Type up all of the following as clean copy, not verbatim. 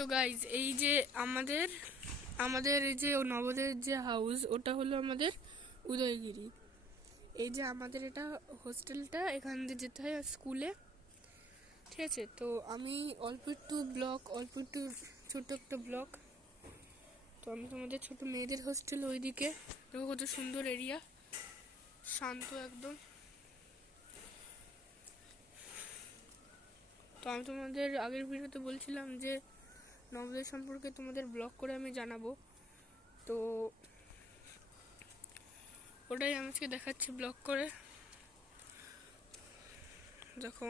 তো গাইজ এই যে আমাদের আমাদের এই যে নবোদয়ের যে হাউস ওটা হলো আমাদের উদয়গিরি। এই যে আমাদের এটা হোস্টেলটা, এখান দিয়ে যেতে হয় স্কুলে, ঠিক আছে। তো আমি অল্প একটু ছোট্ট একটা ব্লক। তো আমি তোমাদের ছোট মেয়েদের হোস্টেল ওইদিকে, দেখো কত সুন্দর এরিয়া, শান্ত একদম। তো আমি তোমাদের আগের ভিডিওতে বলছিলাম যে নবোদয় সম্পর্কে তোমাদের ব্লগ করে আমি জানাবো, তো ওটাই আমি আজকে দেখাচ্ছি ব্লগ করে। দেখো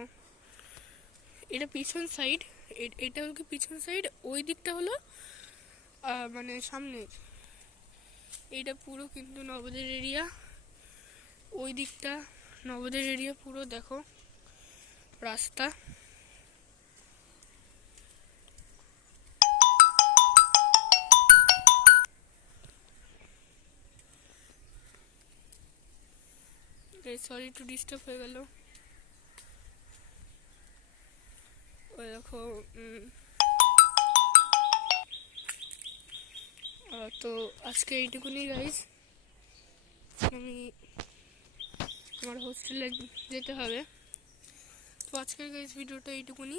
এটা পিছন সাইড, এটা হলো কি পিছন সাইড, ওই দিকটা হলো মানে সামনের। এইটা পুরো কিন্তু নবোদয়ের এরিয়া, ওই দিকটা নবোদয়ের এরিয়া পুরো। দেখো রাস্তা, সরি একটু ডিস্টার্ব হয়ে গেল। ওই দেখো তো আজকে এইটুকুনি গাইজ, আমি আমার হোস্টেলে যেতে হবে। তো আজকের গাইজ ভিডিওটা এইটুকুনি।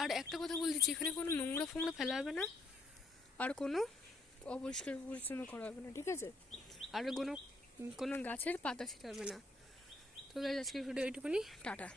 আর একটা কথা বলতেছি, এখানে কোনো নোংরা ফোংরা ফেলা হবে না, আর কোনো অপরিষ্কার পরিচ্ছন্ন করা হবে না, ঠিক আছে। আর কোনো গাছের পাতা ছিটাবে না। তো গাইজ আজকের ভিডিও এইটুকুনি, টাটা।